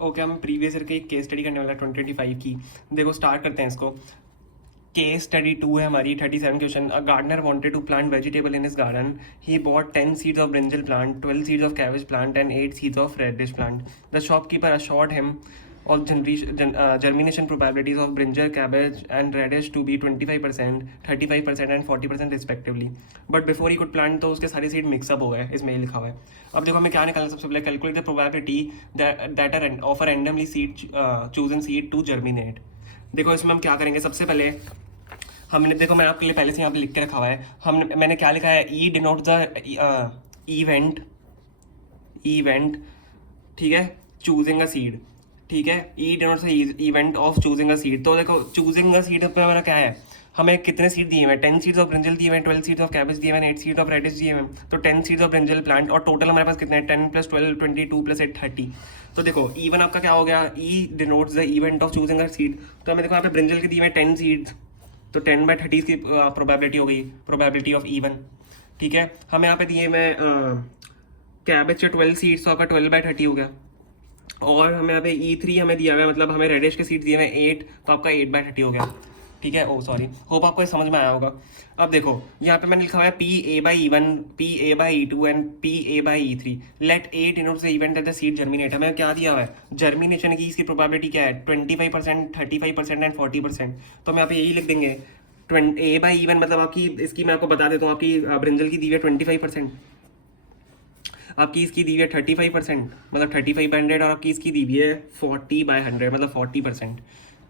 Okay, हम previous year की एक केस स्टडी करने वाला है 2025 की। देखो स्टार्ट करते हैं इसको। केस स्टडी 2 है हमारी। 37 question. A gardener wanted to plant vegetable in his garden. He bought 10 seeds of brinjal plant, 12 seeds of cabbage plant and 8 seeds of radish plant. The shopkeeper assured him of germination probabilities of brinjal, cabbage and radish to be 25%, 35% and 40% respectively. But before he could plant तो उसके सारे seed mix up हो गए, इसमें ये लिखा हुआ है। अब देखो हमें क्या निकालना है। सबसे पहले calculate the probability that are of a randomly seed chosen seed to germinate. देखो इसमें हम क्या करेंगे। सबसे पहले हमने, देखो मैं आपके लिए पहले से यहाँ पे लिख के रखा हुआ है। मैंने क्या लिखा है, ई डिनोट द इवेंट, ठीक है, चूजिंग अ सीड, ठीक है। E denotes the event of choosing a seed. तो देखो चूजिंग अ सीड पे हमारा क्या है, हमें कितने सीड दिए हुए हैं, 10 सीड्स ऑफ ब्रिंजल दिए हुए हैं, 12 सीड्स ऑफ कैबेज दिए हुए हैं, 8 सीड्स ऑफ रेडिश दिए हुए हैं। तो 10 सीड्स ऑफ ब्रिंजल प्लांट, और टोटल हमारे पास कितने हैं, 10 + 12 22 + 8 30। तो देखो इवन आपका क्या हो गया, E denotes the event of choosing a seed. तो हमें देखो यहाँ पे ब्रिंजल के दिए हुए 10 सीड्स, तो 10/30 की प्रोबेबिलिटी हो गई, प्रोबेबिलिटी ऑफ इवन, ठीक है। हमें यहाँ पे दिए मैं कैबेज के 12 सीड्स, तो आपका 12/30 हो गया। और हमें यहाँ पे E3 हमें दिया हुआ है, मतलब हमें रेडिश के सीड्स दिए हुए हैं 8, तो आपका 8/30 हो गया, ठीक है। ओ सॉरी, होप आपको ये समझ में आया होगा। अब देखो यहाँ पे मैंने लिखा हुआ है PA/E1, PA/E2 and PA/E3। Let A denotes the event that the seed germinate. हमें क्या दिया हुआ है, जर्मिनेशन की इसकी प्रोबेबिलिटी क्या है, 25%, 35% एंड 40%। तो हम यहाँ पे यही लिख देंगे। A/E1 मतलब आपकी, इसकी मैं आपको बता देता हूँ, आपकी ब्रिंजल की दी हुई है 25%, आपकी इसकी दी हुई है 35%, मतलब 35/100, और आपकी इसकी दी हुई है 40/100, मतलब 40%,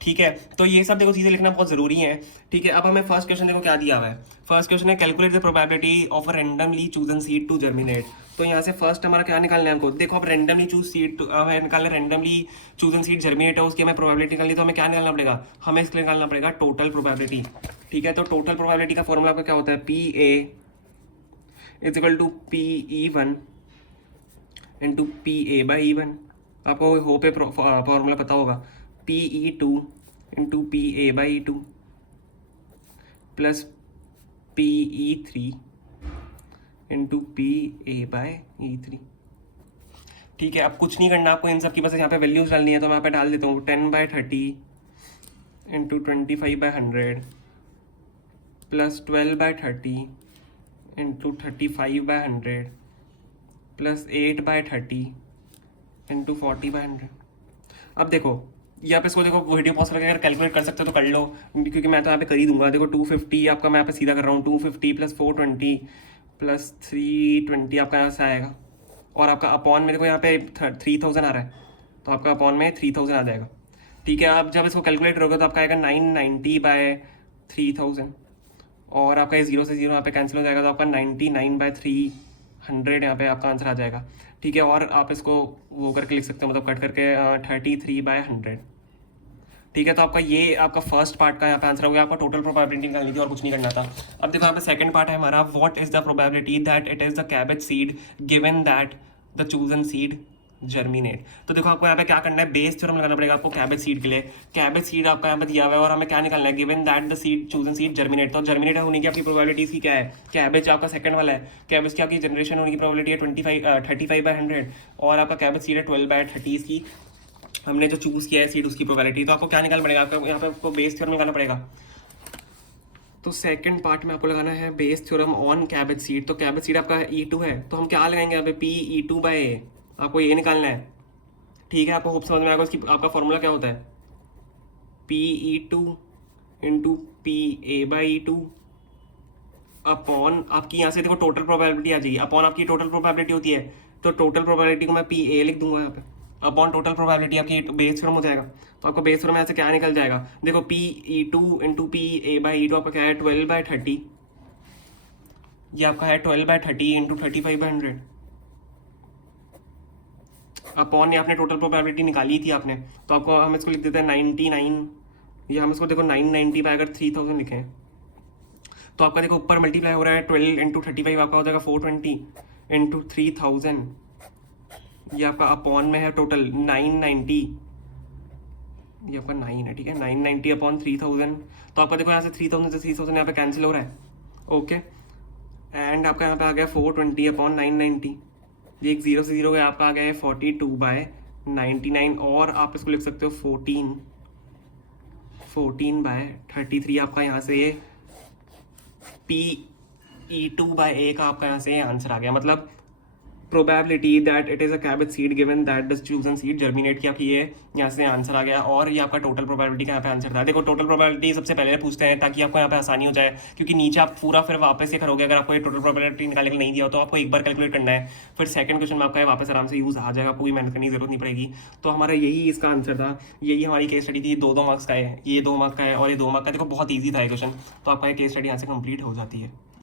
ठीक है। तो ये सब देखो चीज़ें लिखना बहुत ज़रूरी है, ठीक है। अब हमें फर्स्ट क्वेश्चन देखो क्या दिया हुआ है। फर्स्ट क्वेश्चन है calculate the probability of a randomly chosen seed to germinate. तो यहाँ से फर्स्ट हमारा क्या निकालना है हमको, देखो अब रैंडमली चूज सीड, हमें निकालना रैंडमली चूजन सीड जर्मिनेट है, उसकी हमें प्रोबेबिलिटी निकालनी। तो हमें क्या निकालना पड़ेगा, हमें इसके लिए निकालना पड़ेगा टोटल प्रोबेबिलिटी, ठीक है। तो टोटल प्रोबेबिलिटी का फॉर्मूला आपका क्या होता है, PA = PE1 इंटू PA/E1। आपको होप पे फॉर्मूला पता होगा, PE2 into PA/E2 plus PE3 into PA/E3, ठीक है। अब कुछ नहीं करना आपको, इन सब की बस यहाँ पे वैल्यूज डालनी है। तो मैं यहाँ पे डाल देता हूँ 10/30 into 25/100 plus 12/30 into 35/100 plus 8/30 into 40/100। अब देखो यहाँ पे इसको देखो, वीडियो पॉज करके अगर कैलकुलेट कर सकते हो तो कर लो, क्योंकि मैं तो यहाँ पे कर ही दूंगा। देखो 250 आपका, मैं यहाँ पे सीधा कर रहा हूँ, 250 + 420 + 320 आपका यहाँ से आएगा। और आपका अपॉन में देखो यहाँ पे 3000 आ रहा है, तो आपका अपॉन में 3000 आ जाएगा, ठीक है। आप जब इसको कैलकुलेट करोगे तो आपका आएगा 990/3000, और आपका ये 0 से 0 यहाँ पे कैंसिल हो जाएगा, तो आपका 99/300 यहाँ पे आपका आंसर आ जाएगा, ठीक है। और आप इसको वो करके लिख सकते हो, मतलब कट करके 33/100, ठीक है। तो आपका ये आपका फर्स्ट पार्ट का यहाँ पे आंसर हो गया। आपका टोटल प्रोबेबिलिटी निकालनी थी और कुछ नहीं करना था। अब देखो यहाँ पे सेकंड पार्ट है हमारा, what is the probability that it is the cabbage seed given that the chosen seed germinate. तो देखो आपको यहाँ पे क्या करना है, बेस थ्योरम लगाना पड़ेगा आपको कैबेज सीड के लिए। कैबेज सीड आपका यहाँ पे दिया हुआ है और हमें क्या निकालना है, given that the seed chosen seed germinate. तो जर्मिनेट होने की आपकी प्रोबेबिलिटी की क्या है, कैबेज आपका सेकंड वाला है, कैबेज की आपकी जनरेशन होने की प्रोबेबिलिटी है 35/100, और आपका कैबेज सीड है 12/30 की हमने जो चूज किया है सीड, उसकी प्रोबेबिलिटी। तो आपको क्या निकालना पड़ेगा, आपको यहाँ पे आपको बेस थ्योरम निकालना पड़ेगा। तो सेकंड पार्ट में आपको लगाना है Bayes theorem on cabbage seed. तो कैबेज सीड आपका E2 है, तो हम क्या लगाएंगे यहाँ पे, PE2/A। आपको ये निकालना है, ठीक है। आपको होप समझ में आएगा। इसकी आपका फॉर्मूला क्या होता है, PE2 इंटू PA/E2 अपॉन आपकी यहाँ से देखो टोटल प्रोबेबिलिटी आ जाएगी, अपॉन आपकी टोटल प्रोबेबिलिटी होती है, तो टोटल प्रोबेबिलिटी को मैं PA लिख दूंगा यहाँ पे, अपॉन टोटल प्रोबेबिलिटी आपकी बेस थ्योरम हो जाएगा। तो आपका बेस थ्योरम यहाँ से क्या निकल जाएगा, देखो PE2 इंटू PA/E2 आपका क्या है 12/30, ये आपका है 12/30 इंटू 35/100 अपॉन, ये आपने टोटल प्रोबेबिलिटी निकाली थी आपने। तो आपको हम इसको लिख देते हैं 99, ये हम इसको देखो 990 बाय अगर 3000 लिखें, तो आपका देखो ऊपर मल्टीप्लाई हो रहा है 12 इंटू 35, आपका हो जाएगा 420 इंटू 3000, ये आपका अपॉन में है टोटल 990, ये आपका 9 है, ठीक है। 990 अपॉन 3000, तो आपका देखो यहाँ से 3000 से 3000 यहाँ पे कैंसिल हो रहा है, ओके। एंड आपका यहाँ पे आ गया 420 अपॉन 990, ये एक 0 से 0 गया, आपका आ गया है 42/100, 99 और आप इसको लिख सकते हो 14/33 आपका यहाँ से ये PE2/A का आपका यहाँ से आंसर आ गया। मतलब probability that it is a cabbage seed given that the chosen seed germinate की आपकी ये यहाँ से आंसर आ गया। और ये आपका टोटल प्रोबेबिलिटी का यहाँ पे आंसर था। देखो टोटल प्रोबेबिलिटी सबसे पहले पूछते हैं ताकि आपको यहाँ पे आसानी हो जाए, क्योंकि नीचे आप पूरा फिर वापस से करोगे। अगर आपको ये टोटल प्रोबेबिलिटी निकालने के लिए नहीं दिया हो तो आपको एक बार कैलकुलेट करना है, फिर सेकंड क्वेश्चन में आपका ये वापस आराम से यूज़ आ जाएगा, आपको कोई मेहनत करने की जरूरत नहीं पड़ेगी। तो हमारा यही इसका आंसर था, यही हमारी केस स्टडी थी। 2-2 मार्क्स का है, ये 2 मार्क्स का है और ये 2 मार्क्स का। देखो बहुत ईजी था ये क्वेश्चन, तो आपका ये केस स्टडी यहाँ से कंप्लीट हो जाती है।